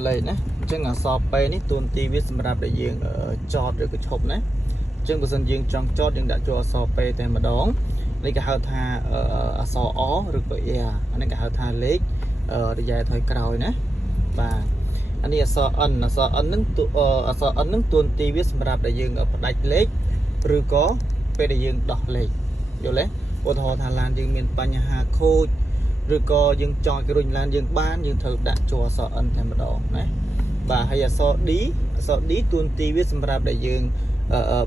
lấy nè chứ ngà so pe ní tuần ti biết xem ra để dương cho được cái chụp nè chứ bữa dân dương trong cho dương đã cho so pe tên mà đón lấy cái hao tha so ó được vậy à anh cái hao tha lấy để dài thời cào nè và anh đi so ấn nứng tuần ti biết xem ra để dương ở đại lấy rồi có pe để dương đọc lấy vô lấy ô thò Hà Lan dương miền Tây Hà khô rồi có dương cho cái rừng lan dương ban dương thử đã cho so ấn thêm một độ này và hay là so đi tuần ti biết xem ra để dương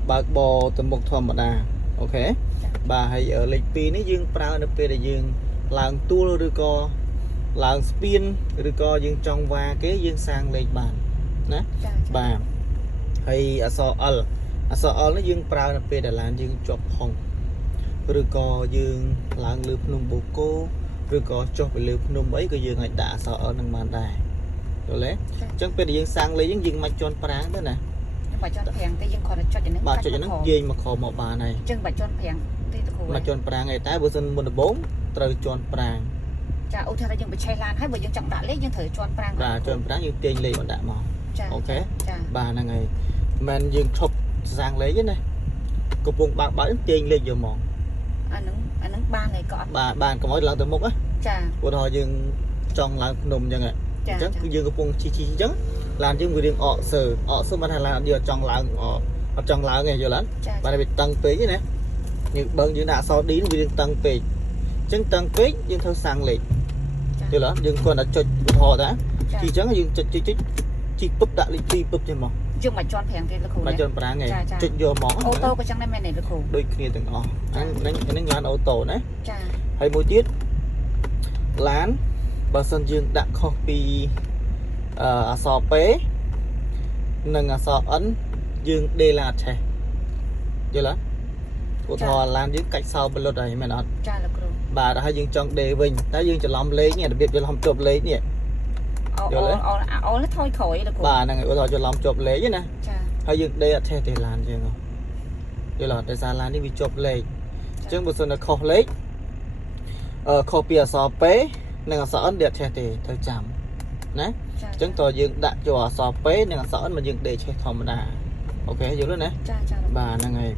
bạc bò từ một thầm mà đà ok và hay ở lịch pi ní dương prao nó pe để dương làng tua rồi có làng spin rồi có dương trong và cái dương sang lịch bàn nè và hay so nó dương prao nó pe để làm dương chụp hồng rồi có dương làng lướp nung bồ cô rồi có cho phải lướp nung ấy cái dương này đã so ở nông bàn đài rồi lấy chẳng pe để dương sang lấy dương mạch tròn prang đó nè bà cho phèn cái dân còn cho những bà cho những gì mà khó một bà này chân bà cho phèn mà chọn prang ngày tái bữa sinh một bốn trời chọn prang cha ô thà dân bị chay lan hay bởi dân trọng đã lấy dân thử chọn prang và chọn prang như tiền lì bọn đã mò ok bà là ngày mình dương chụp sang lấy cái này cục vùng bạc bán tiền lì vừa mò anh nứng ba ngày có bà có mỗi lần từ một á của họ dương trong là nồng như này chắc dương cục vùng chi chắc làm chứ người điên ọ sờ mà thành là giờ trong là ngày giờ lắm và này bị tăng phí chứ nè như bận như đã so đi người điên tăng phí chân tăng phí nhưng thôi sang lì chứ lắm nhưng còn đã chụp họ đã chỉ chẳng là dương chỉ búp đã đi chi búp cho mà dương mà chọn phèn thì là khổ mà chọn prang ngày chụp vô món ô tô có chẳng này này là khổ đôi khi từng ọ anh ngán ô tô đấy hay mỗi tiết lán bà sân dương đã copy so pé nâng so ấn dương đê là trẻ chưa lắm của thò làm những cách sau bên lột này mày nói bà đã hay dương trong đề mình đã dương cho làm lấy nhỉ đặc biệt cho làm chụp lấy nhỉ thôi khỏi là bà này của thò cho làm chụp lấy chứ nè hay dương đê là trẻ thì làm gì không chưa là để ra làm đi bị chụp lấy chứ một số là khó lấy copy so pé nâng so ấn đẹp trẻ thì thôi chậm nè chúng tôi dương đã cho so pé nên là sợ mà dương để chơi thòng đà ok giữ đó nè bà là ngày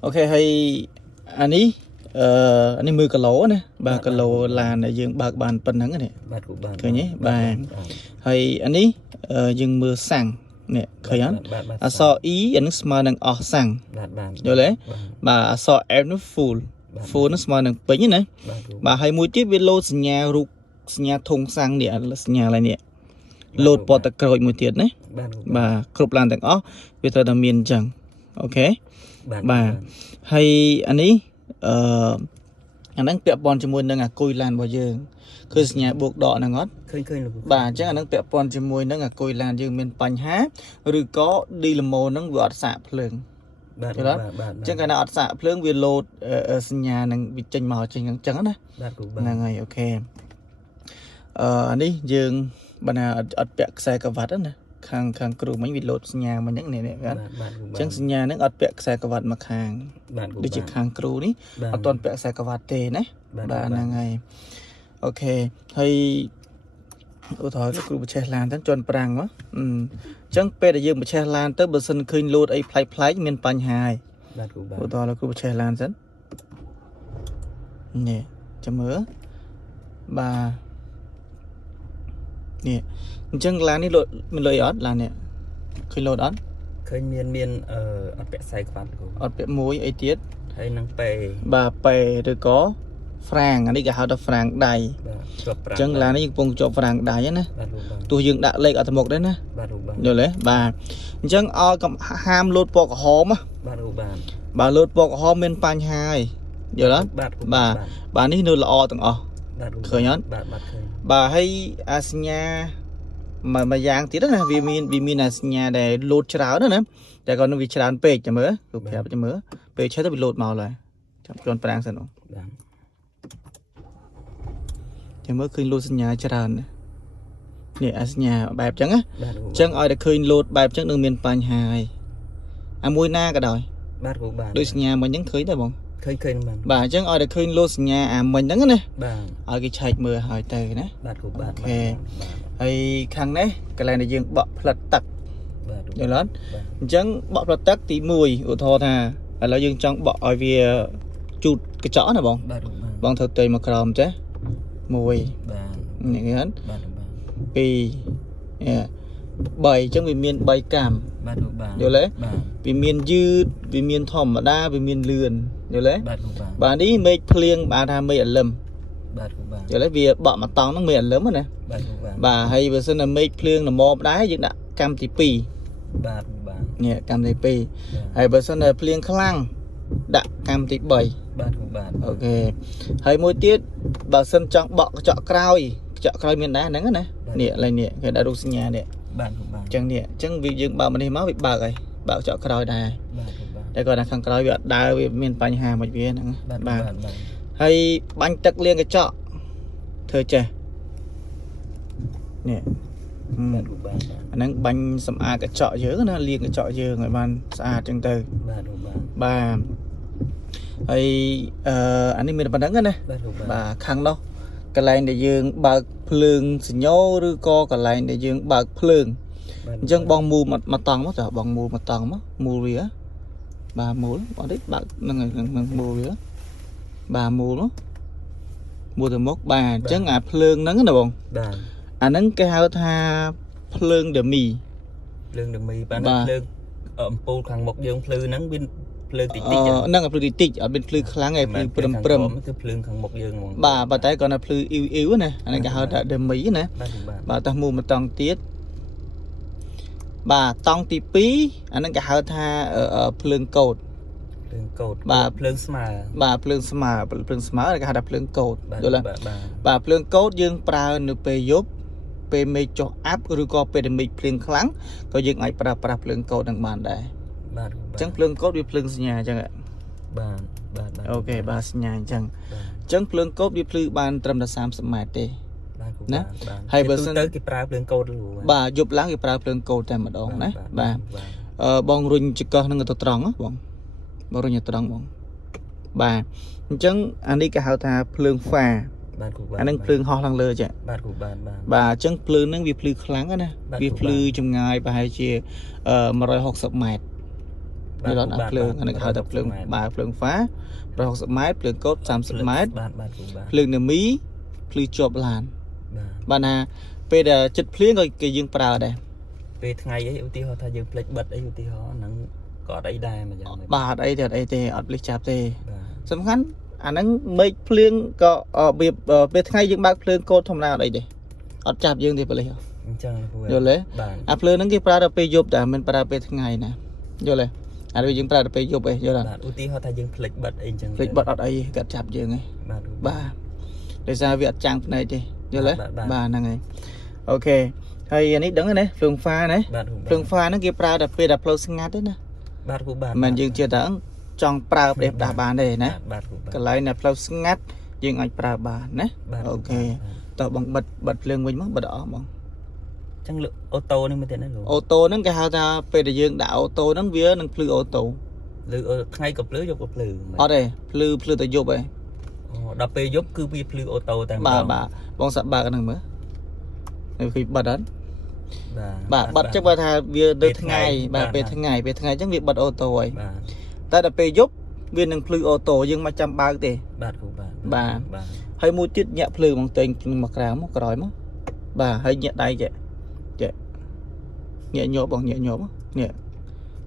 ok hay anh ấy mưa cà lỗ nè bà cà lỗ là này dương bạc bàn phân nắng này khởi nhé bà hay anh ấy dương mưa sàng nè khởi án so ý anh smart năng ở sàng rồi đấy bà so em nó full nó smart năng pính này bà hay mua tiếp video nhà rục nhà thùng sang địa nhà này nè lột bỏ tật cội một tiệt đấy bà khớp lan tặng ó bây giờ đang miền chẳng ok bà hay anh ấy anh đang tẹo pon cho môi đang cùi lan bao giờ cứ nhà buộc đỏ là ngót bà chắc anh đang tẹo pon cho môi đang cùi lan dương miền Pành Há rồi có đi làm mồ đang vọt xạ phượng đó chứ cái nào xạ phượng vì lột nhà đang bị chênh màu chênh trắng đó là ngày ok anh ấy dương bạn nào ở bẹt xe cà vạt đó nè khang kêu mấy vị lột nhà mà những này nè các chẳng nhà nó ở bẹt xe cà vạt mà khang đi chỉ khang kêu ní ở toàn bẹt xe cà vạt tê nè bạn là ngày ok hay ô thôi cái kêu che lan đến tròn prang quá chẳng pe để dương che lan tới bờ sân khơi lột ấy play miền Pành Hài ô thôi là kêu che lan dẫn nè chấm mỡ bà nè chân lá này mình lôi ớt là nè khơi lột ớt khơi miền ở bẹ say quạt ớt bẹ muối ấy tiết hay năng pè bà pè rồi có frang anh đi cả hao frang đầy chân lá này vùng cho frang đầy nhá tôi dừng đã lấy ở thằng một đấy nè rồi lấy bà chân cầm ham lột bọc hóm á bà lột bọc hóm bên Pành Hài giờ đó bà ní nơi là o tầng khởi nhón bà hay Asia mà giang tí đó nè vì mình Asia để lột cháo đó nè để còn nó bị cháo pê cho mỡ lột phèo cho mỡ pê chết nó bị lột màu lại chọn prang xem không cho mỡ khơi lột nhà cháo nè Asia bài trắng á trắng ai để khơi lột bài trắng đường miền Pành Hài môi na cả đời đôi nhà mà những khơi đấy không khơi bà chẳng ai được khơi lô nhà mình đó nè ở cái chạy mưa hỏi từ nè ok hay khăn đấy cái này là dương bọ phật tắcបាទ được lớn chẳng bọ phật tắc tí mùi của thò thà là dương trong bọ ở vì chụt cái chó này bông បាទ bông thực tế mà cầm chứ mùi បាទ những cái hắn បាទ vì bảy trong vì miền bảy cảm បាទ បាទ được lấy បាទ vì miền dư vì miền thòm mà đa vì miền lườn được lấy បាទ bà đi mê phliêng bà tha mê ở lâm បាទ បាទ được lấy vì bọ mà tòng nó mê ở lâm rồi nè បាទ បាទ bà hay vừa xin là mê phliêng là mò đá dựng đã cam tí pi បាទ បាទ nè cam tí pi hay vừa xin là phliêng khlang đã cam tí bảy បាទ បាទ ok hay mỗi tiết bà xin chọn bọ chọn cray miền đá nắng nè nè lại nè cái đã đục sinh nhà nè បាទ បាទ chẳng nè chẳng vì dương bà mình máu bị bà rồi bảo chọn cray đây បាទ បាទ đây còn là khăn cray bị đá bị miền bánh hà một viên nè បាទ bà បាទ បាទ hay bánh tắc liên cái chọ thơ chè nè បាទ បាទ anh đang bánh sầm a cái chọ dữ nó liên cái chọ dữ người ban xa trên từ បាទ បាទ bà hay anh đi miền Bắc nắng nè បាទ បាទ bà khăn đâu cái này để dương bạc phượng xì nhô rư co cái này để dương bạc phượng dân bong mù mà tòng mất rồi bong mù mà tòng mất mù ría bà mù bọn đấy bạc năng mù ría bà mù nó mù từ mốc bà chân à phượng nắng nè bọn បាទ anh nắng cái hao tha phượng để mì ភ្លើងដមីបានភ្លើងអំពូលខាងមុខយើងភ្លឺហ្នឹងមានភ្លើងតិចតិច năng là phượng tịch ở bên phượng kháng ngày phượng prem prem គឺភ្លើងខាងមុខយើងហ្មង bà tay còn là phượng yêu yêu nè anh cái hao đã để mì nè បាទ បាទ bà ta mua một tòng tiết bà tòng tí pí anh cái hao tha ở phượng cột ភ្លើងកោត បាទ ភ្លើងស្មើ bà phượng smart cái hao đã phượng cột បាទ rồi là បាទ បាទ bà phượng cột dương prao nửa pe giúp pe mê cho áp rồi có pe để mì phượng kháng có dương ai pra phượng cột đằng bàn đây បាទ chẳng phượng cột đi phượng nhà chẳng ạ បាទ បាទ ok bà nhà chẳng chẳng phượng cột đi phượng bàn trầm là 30 mét đi បាទ ណា បាទ ហើយបើ ទៅ សិន ទៅគេប្រើភ្លើងកោតលូ bà giúp láng cái prao phượng cộtតែម្ដងណា បាទ បាទ បាទ បងរុញចកោះនឹងទៅត្រង់បងរុញទៅត្រង់បងបាទអញ្ចឹងអានេះគេហៅថាភ្លើងហ្វា បាទគ្រូបាទ អានឹងភ្លើងហោះឡើងលើចា បាទគ្រូបាទបាទ បាទអញ្ចឹងភ្លើងហ្នឹងវាភ្លឺខ្លាំងណាវាភ្លឺចម្ងាយប្រហែលជា160ម៉ែត្រនេះដល់អាភ្លើងអានេះគេហៅថាភ្លើងបាទភ្លើងហ្វា160ម៉ែត្រភ្លើងកូត30ម៉ែត្រ បាទបាទគ្រូបាទ ភ្លើងណាមីភ្លឺជាប់ឡាន បាទ បាទណាពេលដែលចិត្តភ្លៀងក៏គេយើងប្រើដែរ ពេលថ្ងៃអីឧទាហរណ៍ថាយើងផ្លិចបិទអីឧទាហរណ៍ហ្នឹងក៏អត់អីដែរមកយ៉ាង បាទអត់អីទេអត់ភ្លេចចាប់ទេ បាទ សំខាន់អាហ្នឹងមេឃភ្លៀងក៏វាពេលថ្ងៃយើងបើកភ្លើងកូតធម្មតាអត់អីទេអត់ចាប់យើងទេប៉លេស អញ្ចឹងគ្រូ យល់ទេ បាទ អាភ្លើងហ្នឹងគេប្រើដល់ពេលយប់តែមិនប្រើពេលថ្ងៃណាយល់ទេអានេះយើងប្រើដល់ពេលយប់ឯងយល់ទេ បាទឧទាហរណ៍ថាយើងផ្លិចបិទអីអញ្ចឹង ភ្លេចបាត់អត់អីគាត់ចាប់យើងឯង បាទ បាទដោយសារវាអត់ចាំងភ្នែកទេយល់ទេ បាទ បាទហ្នឹងហើយអូខេហើយអានេះដឹងទេណាភ្លើងហ្វាណា បាទ ភ្លើងហ្វាហ្នឹងគេប្រើដល់ពេលដែលផ្លូវស្ងាត់ទេណា បាទគ្រូបាទ មិនយើងជឿថាចង់ប្រើប្រេះផ្ដាស់បានទេណា បាទគ្រូបាទ កន្លែងដែលផ្លូវស្ងាត់យើងអាចប្រើបានណា បាទ អូខេតោះបងបិទភ្លើងវិញមកបិទអស់បង អញ្ចឹងលើអូតូនេះមកទៀតណាគ្រូ អូតូហ្នឹងគេហៅថាពេលដែលយើងដាក់អូតូហ្នឹងវានឹងភ្លឺអូតូ លើថ្ងៃក៏ភ្លឺយប់ក៏ភ្លឺ អត់ទេភ្លឺតែយប់ឯង អូដល់ពេលយប់គឺវាភ្លឺអូតូតែម្ដ បាទ ង បាទបងសាក់បើកហ្នឹងមើលនៅឃើញបិទអត់ បាទ បាទបិទចឹងបើថាវាដូចថ្ងៃបាទពេលថ្ងៃចឹងវាបិទអូតូហើយ បាទ តែដល់ពេលយប់វានឹងភ្លឺអូតូយើងមិនចាំបើកទេ បាទគ្រូបាទ បាទ បាទ ហើយមួយទៀតញាក់ភ្លឺមកតែងមកក្រៅមកក្រោយមកបាទហើយញាក់ដៃចេះញាក់ញប់បងញាក់ញប់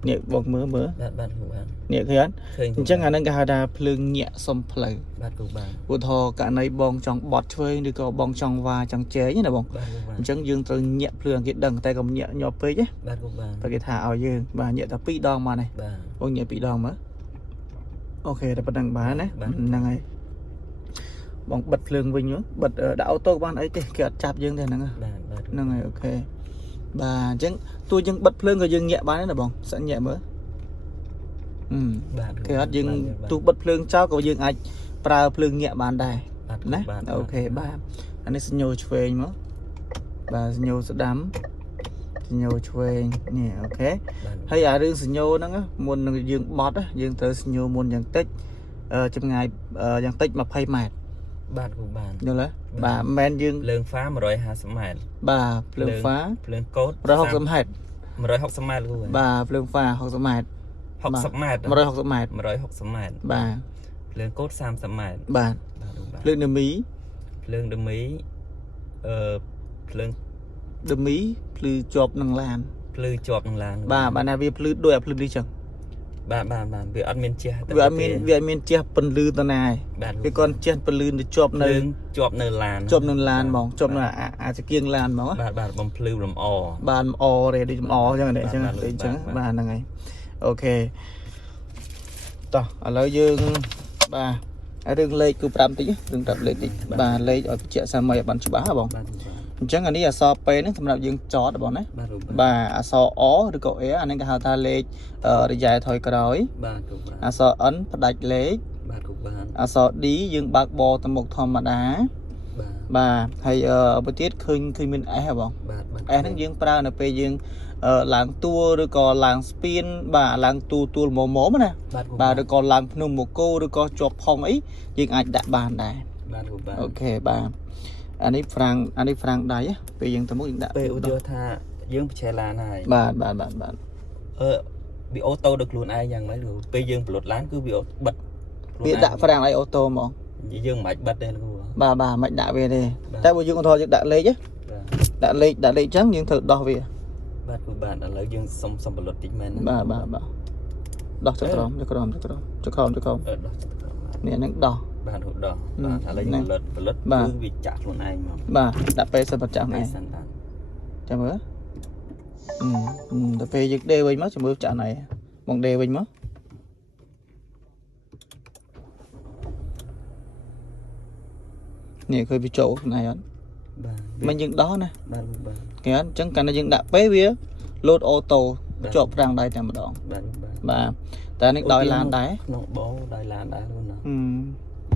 នេះបងមើល បាទបាទគ្រូបាទ នេះឃើញអត់ ឃើញ អញ្ចឹងអាហ្នឹងគេហៅថាភ្លើងញាក់សុំផ្លូវ បាទគ្រូបាទ ឧទាហរណ៍ករណីបងចង់បត់ឆ្វេងឬក៏បងចង់វ៉ាចង់ជែងណាបង បាទគ្រូបាទ អញ្ចឹងយើងត្រូវញាក់ភ្លើងគេដឹងតែកុំញាក់ញាប់ពេកណា បាទគ្រូបាទ តែគេថាឲ្យយើងបាទញាក់តែ2ដងមកនេះ បាទ បងញាក់2ដងមើលអូខេតែប៉ុណ្្នឹងបានណាហ្នឹងហើយបងបិទភ្លើងវិញបិទដាក់អូតូបានអីទេគេអត់ចាប់យើងទេហ្នឹង បាទបាទ ហ្នឹងហើយអូខេបាទអញ្ចឹងទោះយើងបិទភ្លើងក៏យើងញាក់បានដែរណាបងសាក់ញាក់មើល បាទ គេអត់យើងទោះបិទភ្លើងចោលក៏យើងអាចប្រើភ្លើងញាក់បានដែរណាអូខេបាទអានេះសញ្ញោឆ្វេងមកបាទសញ្ញោស្ដាំសញ្ញោឆ្វេងនេះអូខេហើយអារឿងសញ្ញោហ្នឹងមុននឹងយើងបត់យើងត្រូវសញ្ញោមុនយ៉ាងតិចចម្ងាយយ៉ាងតិច20ម៉ែត្រ ប បាទគូបាន យល់ទេបាទមិនមែនយើង ភ្លើងហ្វា150ម៉ែត្រ បាទភ្លើងហ្វា ភ្លើងកូត 160ម៉ែត្រ 160ម៉ែត្រគូ បាទភ្លើងហ្វា60ម៉ែត្រ 60ម៉ែត្រ 160ម៉ែត្រ 160ម៉ែត្រ បាទ ភ្លើងកូត30ម៉ែត្រ បាទភ្លើងដឺមី ភ្លើងដឺមីភ្លើង ដឺមីភ្លឺជាប់នឹងឡាន ភ្លឺជាប់នឹងឡាន បាទបាទណាវាភ្លឺដូចអាភ្លឺនេះចឹង បាទវាអត់មានជះ វាអត់មានជះពន្លឺទៅណាឯងវាគាត់ជះពន្លឺទៅជាប់នៅ ជាប់នៅឡាន ជាប់នៅឡានហ្មងជាប់នៅអាចកៀងឡានហ្មង បាទបំភ្លឺលំអ បាទលំអរេដូចលំអចឹងអញ្ចឹងបាទហ្នឹងហើយអូខេតោះឥឡូវយើងបាទរឿងលេខគឺ5តិចរឿងប្រាប់លេខតិចបាទលេខឲ្យបញ្ជាក់សាមីឲ្យបានច្បាស់ហ៎បងអញ្ចឹងអានេះអក្សរ P ហ្នឹងសម្រាប់យើងចតបងណាបាទអក្សរ O ឬក៏ A អានេះគេហៅថាលេខរយៈថយក្រោយបាទអក្សរ N ផ្ដាច់លេខ បាទគូបាន អក្សរ D យើងបើកបទៅមុខធម្មតាបាទហើយទៅទៀតឃើញមាន S ហ៎បង បាទ S ហ្នឹងយើងប្រើនៅពេលយើងឡើងតួឬក៏ឡើងស្ពានបាទឡើងទួលមុំណាបាទឬក៏ឡើងភ្នំមកគោឬក៏ជាប់ផុងអីយើងអាចដាក់បានដែរ បាទគូបាន អូខេបាទអានេះហ្វ្រាំងដៃពេលយើងទៅមុខយើងដាក់ ពេលឧទាហរណ៍ថាយើងបញ្ឆេឡានហើយ បាទវាអូតូដោយខ្លួនឯងយ៉ាងម៉េចពេលយើងប្លុតឡានគឺវាបិទ វាដាក់ហ្វ្រាំងដៃអូតូហ្មង យើងមិនបាច់បិទទេគ្រូ បាទមិនដាក់វាទេតែបើយើងឧទាហរណ៍យើងដាក់លេខដាក់លេខអញ្ចឹងយើងត្រូវដោះវា បាទគូបានឥឡូវយើងសុំប្លុតតិចមែន បាទដោះចក្រមនេះហ្នឹងដោះ បាទដោះបាទឥឡូវយើងប្លុតគឺវាចាក់ខ្លួនឯងមក បាទដាក់ពេលសិនប្រចាំឯងចាំមើលទៅពេលយើងដេវិញមកចាំមើលចាក់ណៃមកដេវិញមកនេះឃើញវាចូលណៃអត់មិនយើងដោះណា បាទ គេអញ្ចឹងកាលណាយើងដាក់ពេលវាលោតអូតូជាប់ប្រាំងដៃតែម្ដងបាទតែនេះដោយឡានដែរ ក្នុងបោដោយឡានដែរluônណា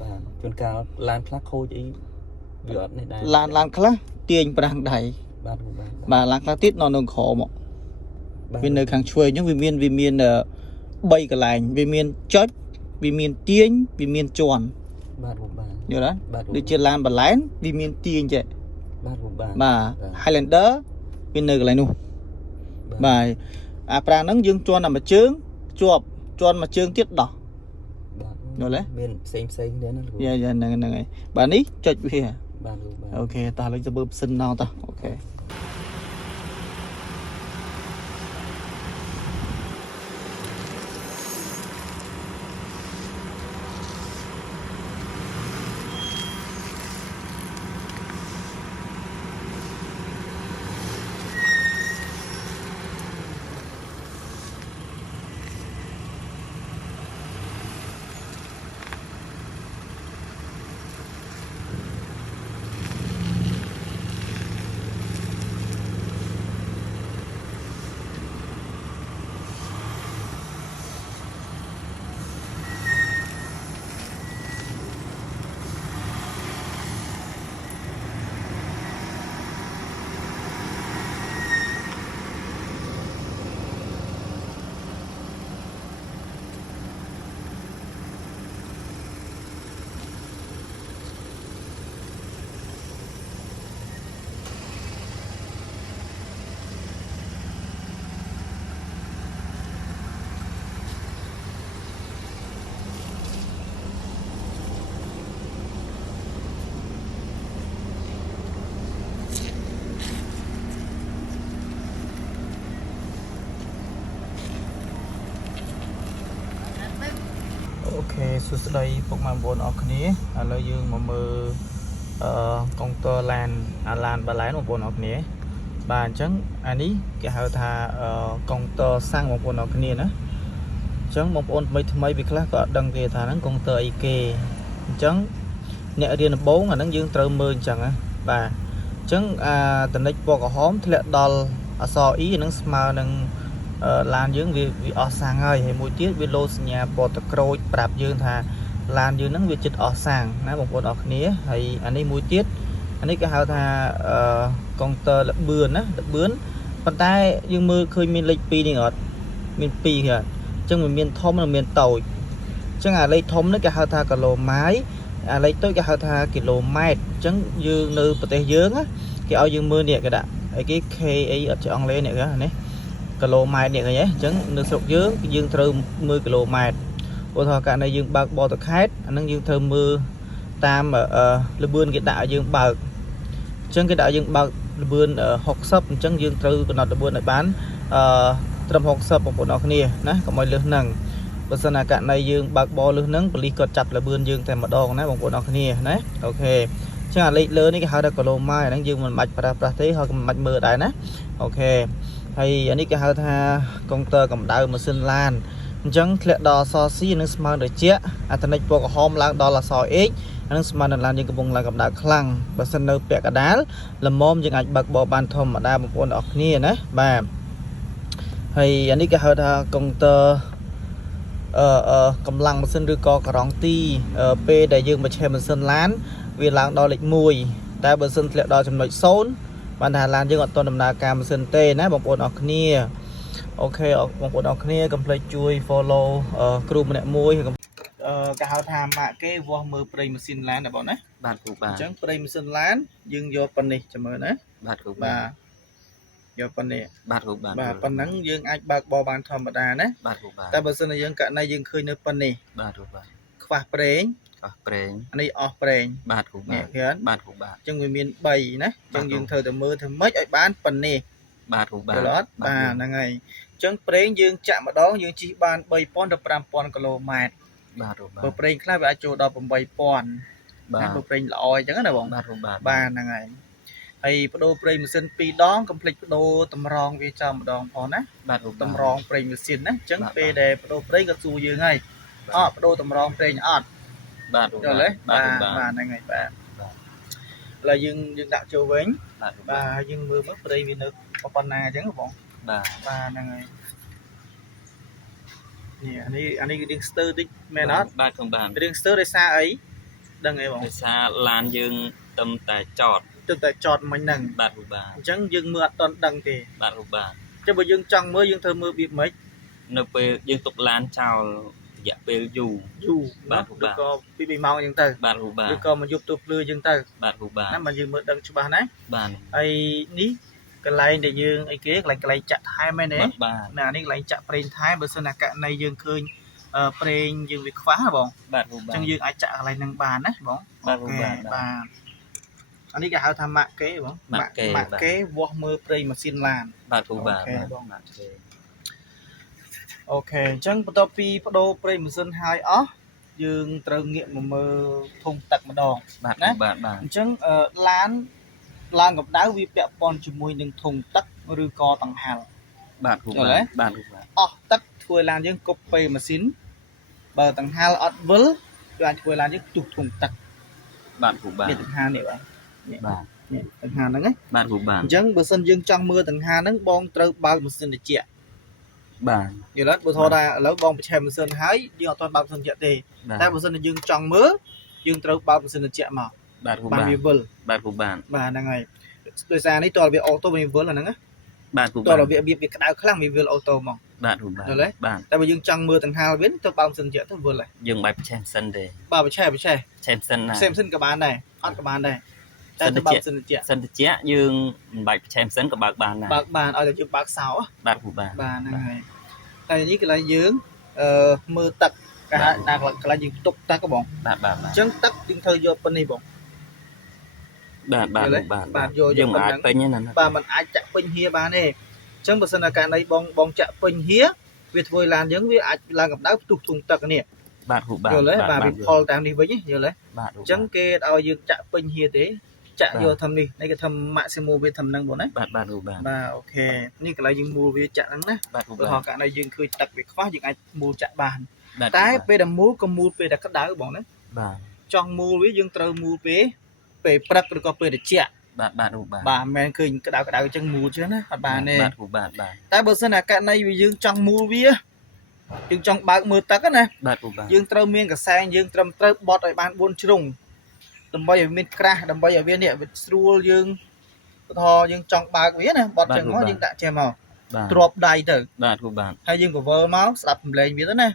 បាទជួនកាលឡានខ្លះខូចអីវាអត់នេះដែរឡានខ្លះទាញប្រាំងដៃ បាទឡានខ្លះទៀតនៅក្រោមមកវានៅខាងឆ្វេងអញ្ចឹងវាមាន3កន្លែងវាមានចុចវាមានទាញវាមានជន់យល់ទេដូចជាឡានបលែនវាមានទាញចេះបាទ Highlander វានៅកន្លែងនោះបាទអាប្រាំងហ្នឹងយើងជន់តែមួយជើងជាប់ជន់មួយជើងទៀតដោះយល់ទេមានផ្សេងទៀតណា យ៉ាហ្នឹងហើយបាទនេះចុចវា បាទ អូខេតោះឥឡូវទៅមើលផ្សិនណោតោះអូខេ អូខេសួស្តីពុកម៉ែបងប្អូនអរគ្នាឥឡូវយើងមកមើលកុងទ័រឡានឡានបាលែនបងប្អូនអរគ្នាបាទអញ្ចឹងអានេះគេហៅថាកុងទ័រសាំងបងប្អូនអរគ្នាណាអញ្ចឹងបងប្អូនថ្មីវាខ្លះក៏អត់ដឹងទេថាហ្នឹងកុងទ័រអីគេអញ្ចឹងអ្នករៀនដំបូងអាហ្នឹងយើងត្រូវមើលអញ្ចឹងណាបាទអញ្ចឹងតនិចពណ៌ក្រហមធ្លាក់ដល់អក្សរ E ហ្នឹងស្មើនឹងឡានយើងវាអស់សាំងហើយមួយទៀតវាលោសញ្ញាពណ៌តក្រូចប្រាប់យើងថាឡានយើងហ្នឹងវាចិត្តអស់សាំងណាបងប្អូនអរគ្នាហើយអានេះមួយទៀតអានេះគេហៅថាកុងទ័រលបឿនណាលបឿនប៉ុន្តែយើងមើលឃើញមានលេខ2នេះអត់មាន2គេអញ្ចឹងវាមានធំនិងមានតូចអញ្ចឹងអាលេខធំនេះគេហៅថាគីឡូម៉ាយ lấy tôi cái hao tha km chẳng dương nơi bờ tây dương á cái ao dương mưa nè cái đã cái KA ở trong lên này cái này km nè cái nhé chẳng nơi sọc dương dương thơ 10 km ô thọ cả này dương bạc bò từ khách anh dương thơ mưa tam ở lư bươn cái đạo dương bạc chẳng cái đạo dương bạc lư bươn ở học sấp chẳng dương thơ còn nọ lư bươn lại bán trầm học sấp một bộ nọ kia nè có mọi lứa nằng bữa sau này cả này dương bạc bò lứa nắng beli cột chặt là bươn dương thêm một đòn nè một bộ nọ kia nè ok chẳng là lấy lớn cái hao đã có lô mai đang dương mình mạch para thế hơi mạch mưa đại nè ok hay anh ấy cái hao tha công tơ cầm đào mà xin lan chẳng lẽ đò so xí nước smart được chết anh ta nói bộ hôm lang đò là so x anh smart là những cái vùng là cầm đào khăng và sân nơi bẹt cả đá là mom những ảnh bạc bò ban thom mà đa một con ọt nia nè bà hay anh ấy cái hao tha công tơ cầm lăng mà xin đưa co cả rong ti p đại dương mà chơi mà xin lán vì làng đo lịch mùi ta bờ sân lệ đo trong nội xốn ban Hà Lan dương ở toàn đầm nà cam sân tê nè bằng bồn ọt nia ok bằng bồn ọt nia cầm play chui follow crew mình mùi cả hao tham mà cái vua mưa play mà xin lán này bọn đấy bạn của bạn chẳng play mà xin lán dương vô phần này chào mừng đấy bạn của bà vô phần này bạn của bạn bà phần nắng dương ai bạc bò bàn thòm đà đấy bạn của bạn ta bờ sân này dương cả này dương khơi nơi phần này bạn của bạn khoa preng preng anh ấy off preng bạn của bạn bạn của bạn trong người miền Bắc nè trong dương thời từ mưa thì mấy ai bán phần này bạn của bạn lót bà là ngày trong preng dương chạm ở đó dương chỉ bán 3,5 km bạn của bạn bờ preng khai về chỗ đó 7 pon bờ preng lòi chẳng là bọn bạn của bạn bà là ngày hay đô preng sinh pi đón complete đô tầm rong về trong đòn phòn á bạn của tầm rong preng sinh á chẳng pe để đô preng cái xu dương ngay đô tầm rong preng ọt bạn của rồi lấy bạn bà này ngày bà là dương đạo châu vĩnh bà dương mưa mất đây vì nước có con na chẳng không bà này anh ấy điên stir đi mẹ nó bạn của bạn điên stir đây xa ấy đằng ấy bọn xa lan dương tâm tài trọt từ tại trọt mình nằng bạn của bạn chẳng dương mưa toàn đằng thì bạn của bạn cho bây dương trăng mưa dương thơ mưa bị mấy nơi về dương tục lan chào dạ về dù bạn của bạn có bị mau dương từ bạn của bạn có mà giúp tục lừa dương từ bạn của bạn nó mà dương mưa đằng cho bạn đấy bạn ai ní cái này để dương ấy kia cái này chặt hai mấy nè nè này lại chặt preng thái bữa sau là cả này dương khơi preng dương việc khóa hả bọn bạn của bạn trong dương ai chặt lại nâng bàn đấy bọn bạn của bạn anh ấy cả hai tham mạng kế bọn mạng kế vua mưa preng mà xin làm bạn của bạn ok chẳng bắt đầu pi bắt đầu preng mà xin hai ó dương trâu nghiệm mà mơ thùng tật mà đòn bạn của bạn chẳng lan gặp đá vi bẹ pon chùm môi nâng thùng tắc rư co tầng hào bạn của bạn tắc thui lan dương copy mà xin bờ tầng hào ọt vớ đoàn thui lan dương chụp thùng tắc bạn của bạn tầng hào này bạn tầng hào nắng ấy bạn của bạn chẳng bờ sân dương trong mưa tầng hào nắng bong trâu bao mà xin được chẹ bạn giờ đó bờ thò ra lỡ bong chèm mà xin hái dương toàn bao xin chẹ tề ta bờ sân dương trong mưa dương trâu bao mà xin được chẹ mà bạn của bạn của bạn bà đang ngày đời xa này toàn việc ô tô mình vớ là nắng á bạn của toàn là việc cái đào khăn mình vừa ô tô mà bạn của bạn rồi đấy bạn tại vì dương trăng mưa tầng hai biến tôi bao sân chợ tôi vừa lại dương bài xem sân để bao phải che xem sân này xem sân các bạn này ăn các bạn này sân chợ dương bài xem sân của bạn này bạn ở chỗ bác sáu bạn của bạn bà này này những cái là dương mưa tật cả là cái dương tục ta các bọn bạn chân tắc dương thời vô bên này bọn bạn dùng ai bên như này bà mình ai chặt bên hia bà này chẳng bữa là cả này bong chặt bên hía việc thôi làm giống với ai làm gặp đá tụt thùng tật này bạn của bạn rồi lấy bà bị phol tam đi với nhé rồi lấy chẳng kê đào dương chặt bên hía thế chặt vô thầm đi đây cái thầm mạng sẽ mua về thầm năng bọn đấy bạn của bạn bà ok như cái là dương mua về chặt năng đấy rồi họ cả này dương khơi đặc biệt khóa dương ai mua chặt bàn tái về đầm mua còn mua về đặt cắt đá của bọn đấy trong mua với dương trâu mua về prep rồi có về để chặt bạn của bạn bà men khơi cái đào chân mua chứ nó bà này bạn của bạn tại bữa sau là cả này dương trong mua vía dương trong bạc mưa tắc này bạn của bạn dương trâu miên cả sang dương trâu bọt ở bàn buôn trùng đầm bay ở miền kra đầm bay ở bên địa việt sưu dương thò dương trong bạc vía này bọt chân nó dương đã che màu drop đầy từ bạn của bạn hay dương của vợ máu sập lên biết đó này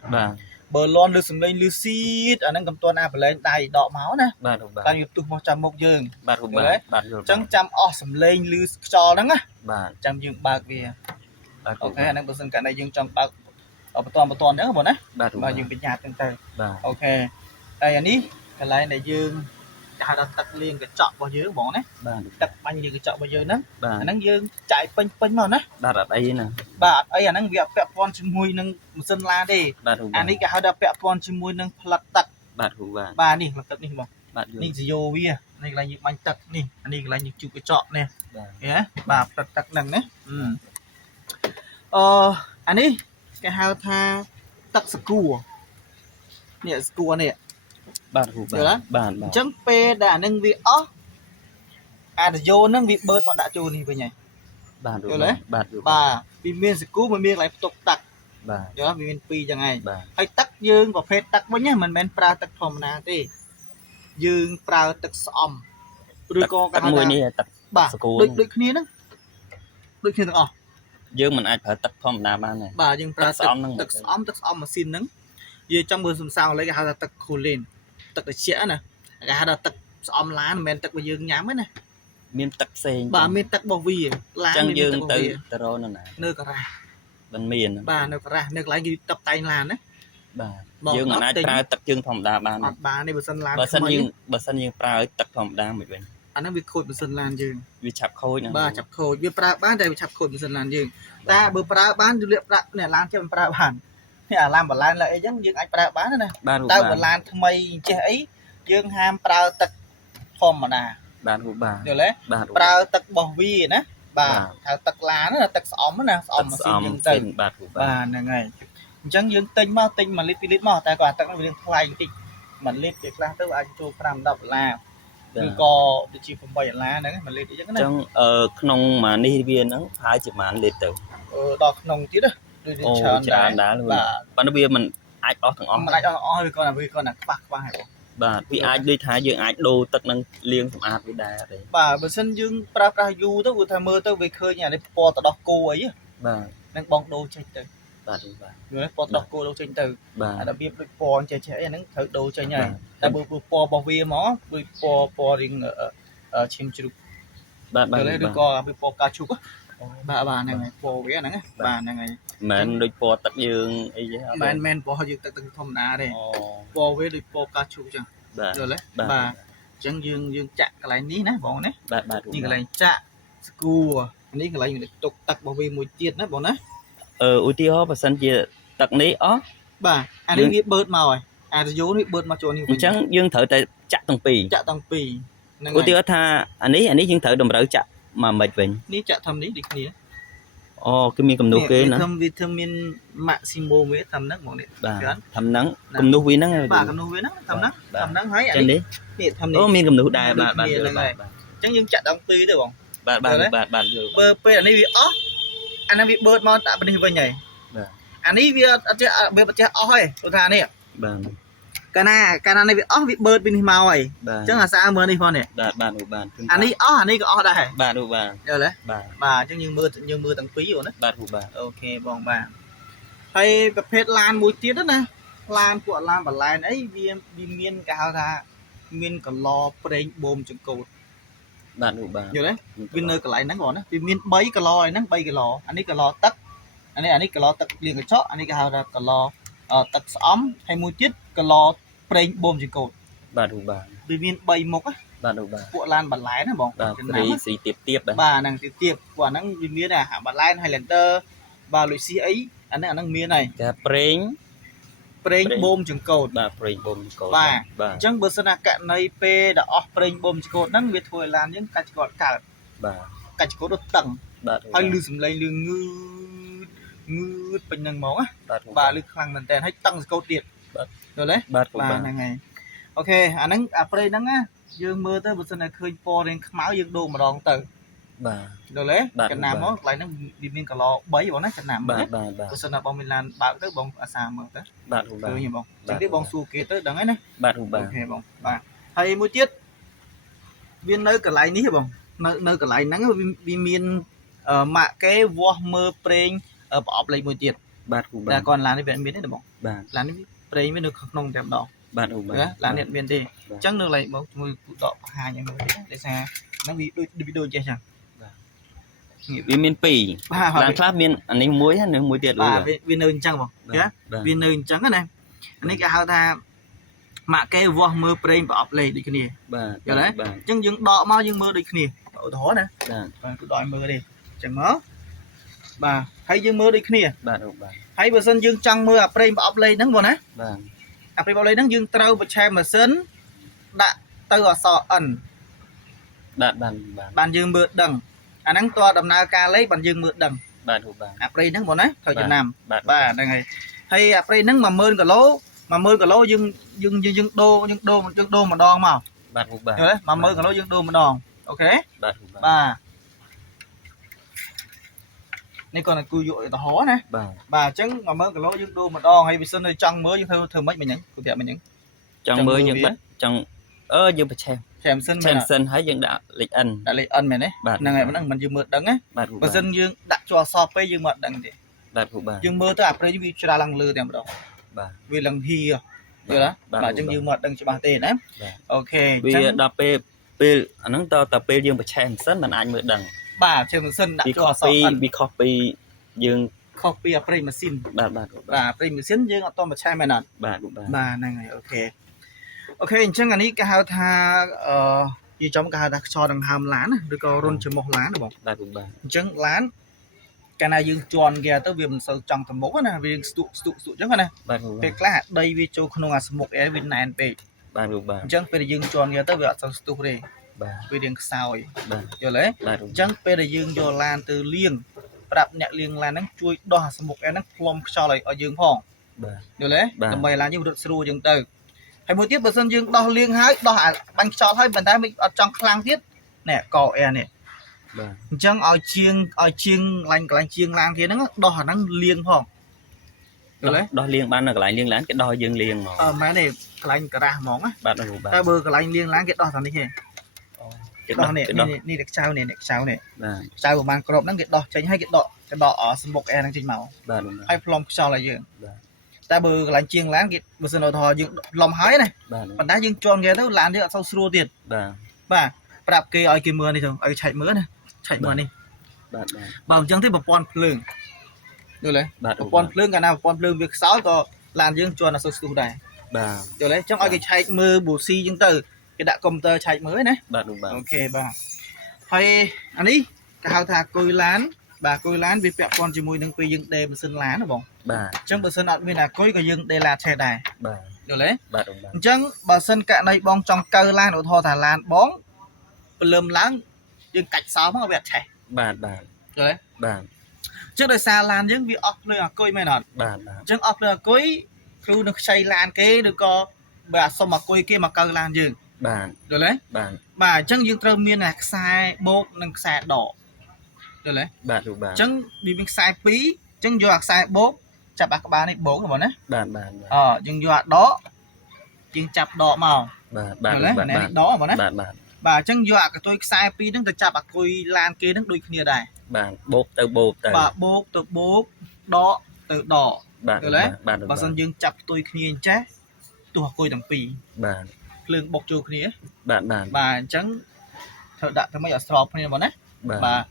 bờ lon lư sầm lên lư xít anh đang cầm tuôn à phải lên tay đọ máu nè បាទលោកបាទ การอยู่ตุกមកចាំមុខយើង បាទលោកបាទបាទយល់ ចឹងចាំអស់សំឡេងលឺខ្យល់ហ្នឹងណា បាទ ចាំយើងបើកវា បាទ អូខេអាហ្នឹងបើសិនកាលណាយើងចង់បើកបន្តអញ្ចឹងបងណា បាទលោក បើយើងបញ្ញាទាំងទៅ បាទ អូខេហើយអានេះកន្លែងដែលយើងគេហៅថាទឹកលាងកញ្ចក់របស់យើងបងណា បាទ ទឹកបាញ់លាងកញ្ចក់របស់យើងហ្នឹង បាទ អាហ្នឹងយើងចាយពេញមកណា បាទអត់អីណា បាទអត់អីអាហ្នឹងវាអត់ពាក់ព័ន្ធជាមួយនឹងម៉ាស៊ីនឡានទេ បាទលោក អានេះគេហៅថាពាក់ព័ន្ធជាមួយនឹងផ្លិតទឹក បាទលោកបាទ បាទនេះផ្លិតទឹកនេះបង បាទយល់ នេះជាយោវានេះកន្លែងយើងបាញ់ទឹកនេះអានេះកន្លែងយើងជូតកញ្ចក់នេះ បាទ ឃើញទេបាទផ្លិតទឹកហ្នឹងណាអានេះគេហៅថាទឹកស្គួរនេះស្គួរនេះ បាទលោកបាទបាទ អញ្ចឹងពេលដែលអានឹងវាអស់អាតយោហ្នឹងវាបឺតមកដាក់ចូលនេះវិញហើយ បាទលោក យល់ទេ បាទយល់ បាទវាមានស្គួរវាមានកន្លែងផ្ទុកទឹក បាទ យល់វាមានពីរចឹងហើយ បាទ ហើយទឹកយើងប្រភេទទឹកវិញហ្នឹងមិនមែនប្រើទឹកធម្មតាទេយើងប្រើទឹកស្អំឬក៏គេ ទឹក ហៅ មួយ ថា នេះទឹក បាទ ស្គួរ ដូចគ្នាហ្នឹងដូចគ្នាទាំងអស់ យើងមិនអាចប្រើទឹកធម្មតាបានទេ បាទយើងប្រើ ទឹកស្អំហ្នឹង ទឹកស្អំម៉ាស៊ីនហ្នឹងនិយាយចង់មើលសំសៅលេគេហៅថាទឹកខូលេនទឹកត្រជាក់ណាគេហៅថាទឹកស្អំឡានមិនមែនទឹករបស់យើងញ៉ាំទេណា មានទឹកផ្សេង បាទមានទឹករបស់វាឡាន ចឹង មាន យើង ទឹករបស់ ទៅ វា ទៅរកនៅណា នៅការ៉ាស់ មិនមាន បាទនៅការ៉ាស់នៅកន្លែងគេតុបតែងឡានណា បាទ បង យើងមិនអាច អត់ទិញ ប្រើទឹកយើងធម្មតាបាន អត់បានទេបើសិនឡាន បើសិន ថ្មី យើងប្រើទឹកធម្មតាមួយវិញ អាហ្នឹងវាខូចម៉ាស៊ីនឡានយើង វាឆាប់ខូចណា បាទចាប់ខូចវាប្រើបានតែវាឆាប់ខូចម៉ាស៊ីនឡានយើងតែបើប្រើបានយើងលាកប្រាក់នេះឡានចេះមិនប្រើបាននេះអាឡានបឡានឡើយអីចឹងយើងអាចប្រើបានណា បាទ តែ បាទ បើឡានថ្មីចេះអីយើងហាមប្រើទឹកធម្មតា បាទបាទ យល់ទេ បាទ ប្រើទឹករបស់វាណាបាទហៅទឹកឡានណាទឹកស្អំណាស្អំម៉ាស៊ីនយើងទៅ បាទ បាទហ្នឹងហើយអញ្ចឹងយើងទិញមកទិញ1លីត្រ2លីត្រមកតែគាត់ទឹកហ្នឹងវារៀងថ្លៃបន្តិច1លីត្រវាខ្លះទៅអាចចូល5 10ដុល្លារឬក៏ដូចជា8ដុល្លារហ្នឹង1លីត្រអញ្ចឹង អ ណា ញ្ចឹងក្នុងមួយនេះវាហ្នឹងហើយជាប៉ុន្មានលីត្រទៅ ដល់ក្នុងទៀតណាដូច អូ ច្រើនដែរ ដែរ បាទ ប៉ុន្តែវាមិនអាចអស់ទាំងអស់ មិនអាចអស់វាគាត់តែខ្វះហើយបង បាទវាអាចដូចថាយើងអាចដូរទឹកនឹងលាងសម្អាតវាដែរទេ បាទបើសិនយើងប្រើប្រាស់យូរទៅវាថាមើលទៅវាឃើញអានេះពណ៌ទៅដោះគោអី បាទ នឹងបងដូរចេញទៅ បាទបាទ យល់ទេពណ៌ទៅដោះគោដូរចេញទៅ បាទ អារបៀបដូចពណ៌ចេះអីហ្នឹងត្រូវដូរចេញហើយតែបើពណ៌របស់វាមកដូចពណ៌រៀងឈាមជ្រូក បាទបាទ យល់ទេឬក៏វាពណ៌កាឈូកបាទហ្នឹងហើយពណ៌វាហ្នឹងបាទហ្នឹងហើយ មិនដូចពណ៌ទឹកយើងអីទេ មិនពណ៌យើងទឹកធម្មតាទេ អូ ពណ៌វាដូចពណ៌កាឈូកចឹង បាទ យល់ទេបាទអញ្ចឹងយើងចាក់កន្លែងនេះណាបងណា បាទបាទ នេះកន្លែងចាក់ស្គួរនេះកន្លែងទុកទឹករបស់វាមួយទៀតណាបងណា ឧទាហរណ៍បើសិនជាទឹកនេះអស់ បាទអានេះវាបឺតមកហើយអារយោនេះបឺតមកចូលនេះ អញ្ចឹងយើងត្រូវតែចាក់ទាំងពីរ ចាក់ទាំងពីរហ្នឹង ឧទាហរណ៍ថាអានេះយើងត្រូវតម្រូវចាក់មកមិនវិញ នេះចាក់ធំនេះដូចគ្នា អូគឺមានគំនូសគេណា វាធ្វើមាន maximum វាធំហ្នឹងបងនេះ បាទធំហ្នឹងគំនូសវាហ្នឹង បាទគំនូសវាហ្នឹងធំហ្នឹងហើយអា ចឹង នេះ នេះ ធំនេះ អូមានគំនូសដែរបាទបាទ អញ្ចឹងយើងចាក់ទាំងពីរទៅបង បាទបាទយល់ បើពេលអានេះវាអស់អាហ្នឹងវាបឺតមកដាក់នេះវិញហើយ បាទ អានេះវាអត់ចេះវាអត់ចេះអស់ហើយព្រោះថានេះ បាទ កាលណានេះវាអស់វាបឺតពីនេះមកហើយ បាទ អញ្ចឹងអាសាមើលនេះផងនេះ បាទបាទបាទ អានេះអស់អានេះក៏អស់ដែរ បាទបាទ យល់ទេ បាទ បាទអញ្ចឹងយើងមើលទាំងពីរអូណា បាទបាទ អូខេបងបាទហើយប្រភេទឡានមួយទៀតណាឡានពួកឡានបលែនអីវាមានគេហៅថាមានកឡប្រេងបូមចង្កូត បាទបាទ យល់ទេវានៅកន្លែងហ្នឹងបងណាវាមាន3កឡឯហ្នឹង3កឡអានេះកឡទឹកអានេះកឡទឹកលាងកញ្ចក់អានេះគេហៅថាកឡទឹកស្អំហើយមួយទៀតកឡប្រេងបូមចង្កូត បាទបាទ វាមាន3មុខណា បាទបាទ ពួកឡានបលែនណាបង បាទព្រីស៊ីទៀបទៀបបាទ បាទហ្នឹងទៀបពួកហ្នឹងវាមានអាបលែន Highlander បាទលុយស៊ីអីអាហ្នឹងមានហើយ គេប្រេង ប្រេងបូមចង្កូត បាទប្រេងបូមចង្កូត បាទ បាទ អញ្ចឹងបើសិនណាករណីពេលដែលអស់ប្រេងបូមចង្កូតហ្នឹងវាធ្វើឲ្យឡានយើងកាច់ចង្កូតកើត បាទ កាច់ចង្កូតរត់តឹង បាទ ហើយលឺសំឡេងលឺងឺតពេញហ្នឹងហ្មងណា បាទ បាទលឺខ្លាំងមែនតើហើយតឹងចង្កូតទៀត បាទ យល់ទេ បាទ បាទហ្នឹងហើយអូខេអាហ្នឹងអាប្រេងហ្នឹងណាយើងមើលទៅបើសិនណាឃើញពណ៌រាងខ្មៅយើងដូរម្ដងទៅ បាទ យល់ទេចំណាំមកកន្លែងហ្នឹងវាមានកឡ3បងណាចំណាំ បាទបាទបាទ បើសិនណាបងមានឡានបើកទៅបងអាសាមើលទៅ បាទ ឃើញបងចឹងទេបងសួរគេទៅដឹងហើយណា បាទបា អូ ទ ខេបងបាទហើយមួយទៀតវានៅកន្លែងនេះបងនៅកន្លែងហ្នឹងវាមានម៉ាក់គេវាស់មើលប្រេងប្រអប់លេខមួយទៀត បាទ តែគាត់ឡាននេះវាមានទេបង បាទ ឡាននេះ ប្រេងវានៅក្នុងតែម្ដង បាទអូបាទ ណាឡាននេះមានទេអញ្ចឹងនៅឡើងមកមួយដកបង្ហាញឲ្យមើលទេដោយសារហ្នឹងវាដូចចេះចឹង វាមានពីរ បាទ ឡានខ្លះមានអានេះមួយហើយនឹងមួយទៀត បាទវានៅអញ្ចឹងបងណាវានៅអញ្ចឹងណាអានេះគេហៅថាម៉ាក់គេវាស់មើលប្រេងប្រអប់លេខដូចគ្នា បាទ យល់ទេអញ្ចឹងយើងដកមកយើងមើលដូចគ្នាឧទាហរណ៍ណា បាទ បាទគឺដកឲ្យមើលទេអញ្ចឹងមកបាទហើយយើងមើលដូចគ្នា បាទអូបាទ ហើយបើសិនយើងចង់មើលអាប្រេងប្រអប់លេខហ្នឹងបងណា បាទ អាប្រេងប្រអប់លេខហ្នឹងយើងត្រូវបញ្ឆេះម៉ាស៊ីនដាក់ទៅអក្សរ N បាទ បានយើងមើលដឹងអាហ្នឹងតើដំណើរការលេខបានយើងមើលដឹង បាទអូបាទ អាប្រេងហ្នឹងបងណាត្រូវចំណាំ បាទ បាទហ្នឹងហើយហើយអាប្រេងហ្នឹង10000គីឡូយើងដូរម្ដងមក បាទអូបាទ យល់ទេ10000គីឡូយើងដូរម្ដងអូខេ បាទអូបាទ បាទនេះគាត់គូយកឧទាហរណ៍ណា បាទ បាទអញ្ចឹង10000គីឡូយើងដូរម្ដងហើយវាសិនទៅចង់មើលយើងធ្វើម៉េចមិញហ្នឹងគូប្រាប់មិញហ្នឹង ចង់មើលយើងបាទចង់យើងបញ្ឆេះ ឆែមសិន ឆេះសិនហើយយើងដាក់លេខ N ដាក់លេខ N មែនទេហ្នឹងហើយហ្នឹងមិនយើងមើលដឹងណា បាទអូ បើសិនយើងដាក់ជាប់អក្សរពេកយើងមិនដឹងទេ បាទអូបាទ យើងមើលទៅអាប្រេងវាច្រាឡើងលើតែម្ដង បាទ វាឡើងហ៊ីយល់ទេបាទអញ្ចឹងយើងមិនដឹងច្បាស់ទេណាអូខេ វាដល់ពេលអាហ្នឹងតើពេលយើងបញ្ឆេះសិនมันអាចមើលដឹង បាទឆែមសិនដាក់ជាប់អក្សរ N វាខុសពីយើង ខុសពីអាប្រេងម៉ាស៊ីន បាទ បាទប្រេងម៉ាស៊ីនយើងអត់តបញ្ឆេះមែនអត់ បាទបាទ បាទហ្នឹងហើយអូខេអញ្ចឹងអានេះគេហៅថានិយាយចំគេហៅថាខ្យល់ដង្ហើមឡានណាឬក៏រុនច្រមុះឡានណាបង បាទបាទ អញ្ចឹងឡានកាលណាយើងជន់គេទៅវាមិនសូវចង់ទៅមុខណាវាស្ទុកអញ្ចឹងណា បាទ ពេលខ្លះដីវាចូលក្នុងអាស្មុកអែវាណែនពេក បាទបាទ អញ្ចឹងពេលដែលយើងជន់គេទៅវាអត់សូវស្ទុះទេ បាទ វារៀងខ្សោយ បាទ យល់ទេ បាទ អញ្ចឹងពេលដែលយើងយកឡានទៅលាងប្រាប់អ្នកលាងឡានហ្នឹងជួយដោះអាស្មុកអែហ្នឹងផ្លុំខ្យល់ឲ្យយើងផង បាទ យល់ទេដើម្បីឲ្យឡានយើងរត់ស្រួលអញ្ចឹងទៅហើយមួយទៀតបើសិនយើងដោះលាងហើយដោះអាបាញ់ខ្យល់ហើយប៉ុន្តែមិនអត់ចង់ខ្លាំងទៀតនេះកអែនេះ បាទ អញ្ចឹងឲ្យជាងកន្លែងជាងឡានគេហ្នឹងដោះអាហ្នឹងលាងផងយល់ទេ ដោះលាងបាននៅកន្លែងលាងឡានគេដោះយើងលាងហ្មង មែនទេកន្លែងការ៉ាស់ហ្មងណា បាទបាទ តែបើកន្លែងលាងឡានគេដោះតាមនេះទេ គេដោះ នេះ គេដោះ នេះខ្ចៅនេះខ្ចៅនេះ បាទ ខ្ចៅប្រហែលក្របហ្នឹងគេដោះចេញហើយគេដកស្មុកអែហ្នឹងចេញមក បាទ ហើយផ្លុំខ្យល់ឲ្យយើង បាទ តែបើកន្លែងជាងឡានគេបើសិនថាយើងផ្លុំហើយណា បាទ ប៉ុន្តែយើងជន់គេទៅឡានយើងអត់សូវស្រួលទៀត បាទ បាទប្រាប់គេឲ្យគេមើលនេះទៅឲ្យឆែកមើលណាឆែកមើលនេះ បាទ បើអញ្ចឹងទេប្រព័ន្ធភ្លើងយល់ទេ បាទ ប្រព័ន្ធភ្លើងកាលណាប្រព័ន្ធភ្លើងវាខ្សោយក៏ឡានយើងជន់អត់សូវស្ទុះដែរ បាទ យល់ទេអញ្ចឹងឲ្យគេឆែកមើលប៊ូស៊ីអញ្ចឹងទៅគេដាក់កុំព្យូទ័រឆែកមើលណា បាទបាទ អូខេបាទហើយអានេះគេហៅថាគុយឡានបាទគុយឡានវាពាក់ព័ន្ធជាមួយនឹងពេលយើងដេរម៉ាស៊ីនឡានណាបង បាទ អញ្ចឹងបើសិនអត់មានអាគុយក៏យើងដេរឡានឆេះដែរ បាទ យល់ទេ បាទ អញ្ចឹងបើសិនករណីបងចង់កើឡានឧទាហរណ៍ថាឡានបងព្រលឹមឡើងយើងកាច់សោមកវាអត់ឆេះ បាទបាទ យល់ទេ បាទ អញ្ចឹងដោយសារឡានយើងវាអស់ភ្លើងអាគុយមែនអត់ បាទ អញ្ចឹងអស់ភ្លើងអាគុយគ្រូនឹងខ្ចីឡានគេឬក៏បើសុំអាគុយគេមកកើឡានយើង បាទ យល់ទេ បាទ បាទអញ្ចឹងយើងត្រូវមានអាខ្សែបូកនិងខ្សែដកយល់ទេ បាទបាទ អញ្ចឹងវាមានខ្សែ2អញ្ចឹងយកអាខ្សែបូកចាប់អាក្បាលនេះបូកបងណា បាទបាទ យើងយកអាដកយើងចាប់ដកមក បាទបាទ យល់ទេ បាទ នេះដកបងណា បាទបាទ បាទអញ្ចឹងយកអាកតុយខ្សែ2ហ្នឹងទៅចាប់អាគុយឡានគេហ្នឹងដូចគ្នាដែរ បាទបូកទៅបូកទៅ បាទបូកទៅបូកដកទៅដក បាទ យល់ទេ បាទ បើសិនយើងចាប់ផ្ទុយគ្នាអញ្ចេះទោះអាគុយទាំងពីរ បាទ ភ្លើងបុកចូលគ្នា បាទបាទ បាទអញ្ចឹងត្រូវដាក់ទៅមិនឲ្យស្របគ្នាបងណា បាទ បាទ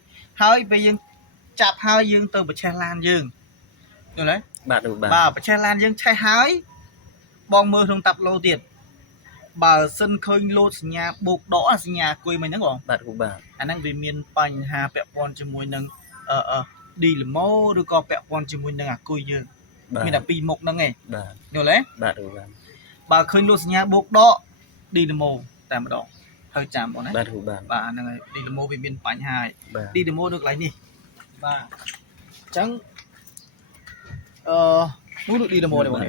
ហើយពេលយើងចាប់ហើយយើងទៅបញ្ឆេះឡានយើងយល់ទេ បាទ បាទបញ្ឆេះឡានយើងឆេះហើយបងមើលក្នុងតាប់ឡូទៀតបើសិនឃើញលោតសញ្ញាបូកដកសញ្ញាអាគុយមិញហ្នឹងបង បាទបាទ អាហ្នឹងវាមានបញ្ហាពាក់ព័ន្ធជាមួយនឹងឌីឡម៉ូឬក៏ពាក់ព័ន្ធជាមួយនឹងអាគុយយើងមានតែពីរមុខហ្នឹងឯង បាទ យល់ទេ បាទបាទ បើឃើញលោតសញ្ញាបូកដកឌីឡម៉ូតែម្ដងហើយចាំបងណា បាទបាទ បាទហ្នឹងហើយឌីឡម៉ូវាមានបញ្ហាហើយ បាទ ឌីឡម៉ូនៅកន្លែងនេះបាទអញ្ចឹងនោះឌីឡម៉ូនេះបង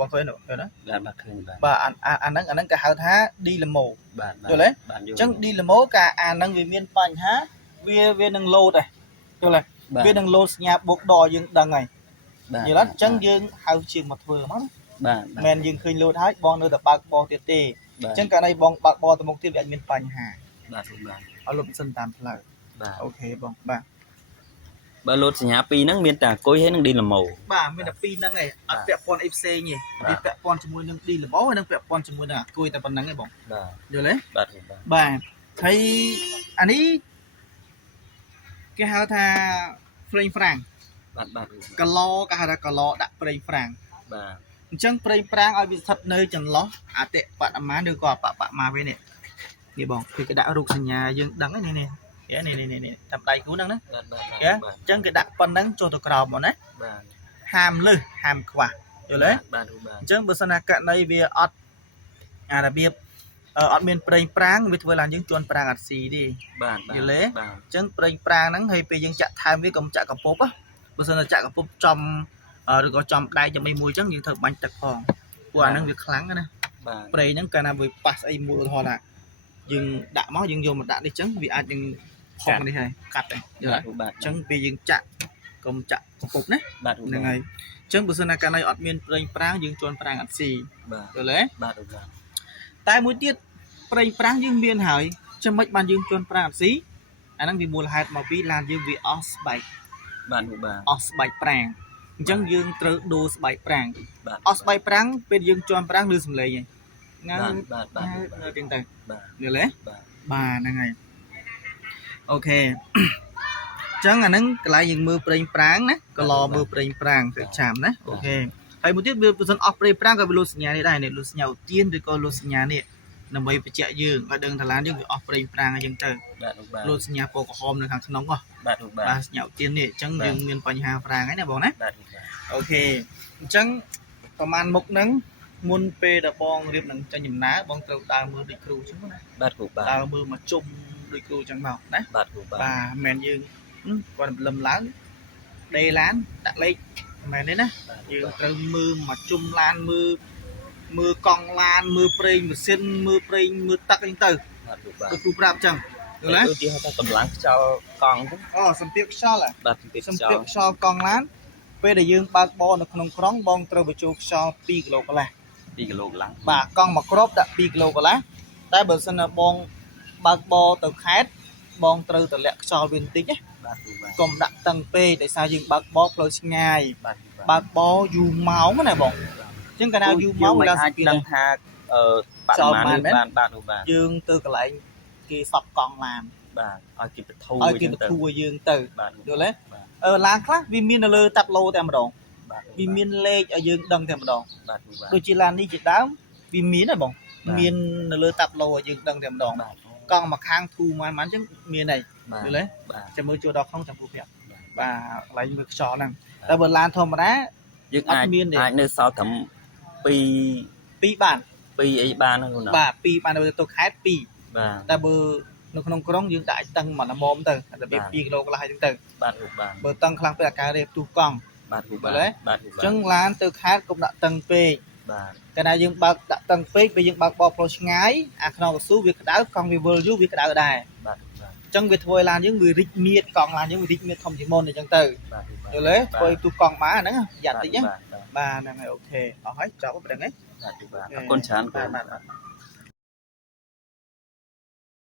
បងឃើញណា បាទបាទឃើញបាទ បាទអាហ្នឹងគេហៅថាឌីឡម៉ូ បាទ យល់ទេ បាទ អញ្ចឹងឌីឡម៉ូកាអាហ្នឹងវាមានបញ្ហាវានឹងលោតដែរយល់ទេវានឹងលោតសញ្ញាបូកដកយើងដឹងហើយយល់ទេអញ្ចឹងយើងហៅជាងមកធ្វើមកណា បាទ មិនយើងឃើញលោតហើយបងនៅតែបើកបោទៀតទេអញ្ចឹងកាលណាបងបើកបោទៅមុខទៀតវាអាចមានបញ្ហា បាទបាទ ឲ្យលុបសិនតាមផ្លូវ បាទ អូខេបងបាទ បើលោតសញ្ញាពីរហ្នឹងមានតែអង្គុយហើយនឹងឌីល្មូ បាទមានតែពីរហ្នឹងឯងអត់ពាក់ព័ន្ធអីផ្សេងទេវាពាក់ព័ន្ធជាមួយនឹងឌីល្មោហើយនឹងពាក់ព័ន្ធជាមួយនឹងអាគួយតែប៉ុណ្្នឹងឯងបង បាទ យល់ទេ បាទ បាទហើយអានេះគេហៅថាប្រេងហ្វ្រាំង បាទបាទ កឡគេហៅថាកឡដាក់ប្រេងហ្វ្រាំង បាទ អញ្ចឹងប្រេងហ្វ្រាំងឲ្យវាស្ថិតនៅចន្លោះអតិបរមាឬក៏អបបមាវិញនេះបងគឺគេដាក់រូបសញ្ញាយើងដឹងហ្នឹងនេះតាមដៃគូហ្នឹងណា បាទបាទ អញ្ចឹងគេដាក់ប៉ុណ្ណឹងចូលទៅក្រោមមកណា បាទ ហាមលើសហាមខ្វះយល់ទេ បាទបាទ អញ្ចឹងបើសិនណាករណីវាអត់អារបៀបអត់មានប្រេងប្រាំងវាធ្វើឡើងយើងជន់ប្រាំងអត់ស៊ីទេ បាទ យល់ទេ បាទ អញ្ចឹងប្រេងប្រាំងហ្នឹងហើយពេលយើងចាក់ថែមវាកុំចាក់កពុបបើសិនណាចាក់កពុបចំឬក៏ចំដែកចំអីមួយអញ្ចឹងយើងត្រូវបាញ់ទឹកផងព្រោះអាហ្នឹងវាខ្លាំងណា បាទ ប្រេងហ្នឹងកាលណាវាប៉ះស្អីមួយឧទាហរណ៍ថាយើងដាក់មកយើងយកមកដាក់នេះអញ្ចឹងវាអាចនឹងផុសនេះហើយកាត់ហើយយល់ទេ បាទ អញ្ចឹងពេលយើងចាក់កុំចាក់កពុបណា បាទ ហ្នឹងហើយអញ្ចឹងបើសិនណាកាលណាអត់មានប្រេងប្រាំងយើងជន់ប្រាំងអត់ស៊ី បាទ យល់ទេ បាទបាទ តែមួយទៀតប្រេងប្រាំងយើងមានហើយចាំមិនបានយើងជន់ប្រាំងអត់ស៊ីអាហ្នឹងវាមូលហេតុមកពីឡានយើងវាអស់ស្បែក បាទបាទ អស់ស្បែកប្រាំងអញ្ចឹងយើងត្រូវដូរស្បែកប្រាំង បាទ អស់ស្បែកប្រាំងពេលយើងជន់ប្រាំងលឺសំឡេងហ្នឹង បាទបាទ នៅទាំងទៅ បាទ យល់ទេ បាទ បាទហ្នឹងហើយអូខេ ចឹងអាហ្នឹងកន្លែងយើងមើលប្រេងប្រាំងណាកឡមើលប្រេងប្រាំងទៅចាំណាអូខេហើយមួយទៀតវាបើសិនអស់ប្រេងប្រាំងក៏វាលុសសញ្ញានេះដែរនេះលុសសញ្ញាឧទានឬក៏លុសសញ្ញានេះដើម្បីបញ្ជាក់យើងឲ្យដឹងថាឡានយើងវាអស់ប្រេងប្រាំងអញ្ចឹងទៅ បាទបាទ លុសសញ្ញាពណ៌ក្រហមនៅខាងក្នុងហ៎ បាទ បាទសញ្ញាឧទាននេះអញ្ចឹងយើងមានបញ្ហាប្រាំងហើយណាបងណា បាទ អូខេអញ្ចឹងប្រហែលមុខហ្នឹងមុនពេលដែលបងរៀបនឹងចាញ់ចំណាបងត្រូវដើរមើលដូចគ្រូអញ្ចឹងណា បាទគ្រូបាទ ដើរមើលមកជុំដូចគ្រូអញ្ចឹងមកណា បាទគ្រូបាទ បាទមិនមែនយើងគាត់លឹមឡើងដេឡានដាក់លេខមិនមែនទេណាយើងត្រូវមើលមកជុំឡានមើលកង់ឡានមើលប្រេងម៉ាស៊ីនមើលប្រេងមើលទឹកអីទៅ បាទគ្រូបាទ ដូចគ្រូប្រាប់អញ្ចឹងយល់ទេ ដូចជាហៅថាកម្លាំងខ្យល់កង់ហ្នឹង អូសម្ពាធខ្យល់ បាទពីខ្យ សម្ពាធ ល់ ខ្យល់កង់ឡានពេលដែលយើងបើកបរនៅក្នុងក្រុងបងត្រូវបញ្ចូលខ្យល់2គីឡូកន្លះ 2គីឡូកន្លះ បាទកង់មួយគ្រាប់ដាក់2គីឡូកន្លះតែបើសិនណាបងបើកបរទៅខេត្តបងត្រូវតម្លាក់ខ្យល់វាបន្តិចណា បាទគ្រូបាទ កុំដាក់តឹងពេកដោយសារយើងបើកបរផ្លូវឆ្ងាយ បាទ បើកបរយូរម៉ោងណាបងអញ្ចឹងកាលណាយូរម៉ោង យើងអាចដឹងថាបរិមាណនេះបាទគ្រូបាទ យើងទៅកន្លែងគេសប់កង់ឡាន បាទឲ្យគេបធូរ ឲ្យគេបធូរយើងទៅ បាទ យល់ទេឡានខ្លះវាមាននៅលើតាប់ឡូតែម្ដង បាទ វាមានលេខឲ្យយើងដឹងតែម្ដង បាទគ្រូបាទ ដូចជាឡាននេះជាដើមវាមានហ៎បងមាននៅលើតាប់ឡូឲ្យយើងដឹងតែម្ដង បាទ កង់មកខាងធូរម៉ានអញ្ចឹងមានហើយ បាទ យល់ទេ បាទ ចាំមើលចូលដល់ក្នុងចាំពូប្រាប់បាទកន្លែងមើលខ្យល់ហ្នឹងតែបើឡានធម្មតា យើងអាចនៅសល់ត្រឹម2 2បាន 2អីបានហ្នឹងគ្រូណា បាទ2បានទៅខេត្ត2 បាទ តែបើនៅក្នុងក្រុងយើងដាក់ឲ្យតឹងមកល្មមទៅរបៀប2គីឡូកន្លះអញ្ចឹងទៅ បាទគ្រូបាទ បើតឹងខ្លាំងពេកអាការរៀបទូកង់ បាទគ្រូ យ បាទ ល់ទេ បាទគ្រូ អ បាទ ញ្ចឹងឡានទៅខេត្តកុំដាក់តឹងពេក បាទ កាលណាយើងបើកដាក់តឹងពេកពេលយើងបើកបរផ្លូវឆ្ងាយអាខ្នងកស៊ូវាក្តៅកង់វាវិលយូរវាក្តៅដែរ បាទ អញ្ចឹងវាធ្វើឲ្យឡានយើងវារីកមៀតកង់ឡានយើងវារីកមៀតធំជាងមុនអញ្ចឹងទៅ បាទគ្រូបាទ យល់ទេធ្វើឲ្យទូកង់បានហ្នឹងប្រយ័ត្នតិចណា បាទ បាទហ្នឹងហើយអូខេអស់ហើយចប់ប៉ុណ្្នឹងហ៎ បាទគ្រូបាទអរគុណច្រើនគ្រូ បាទ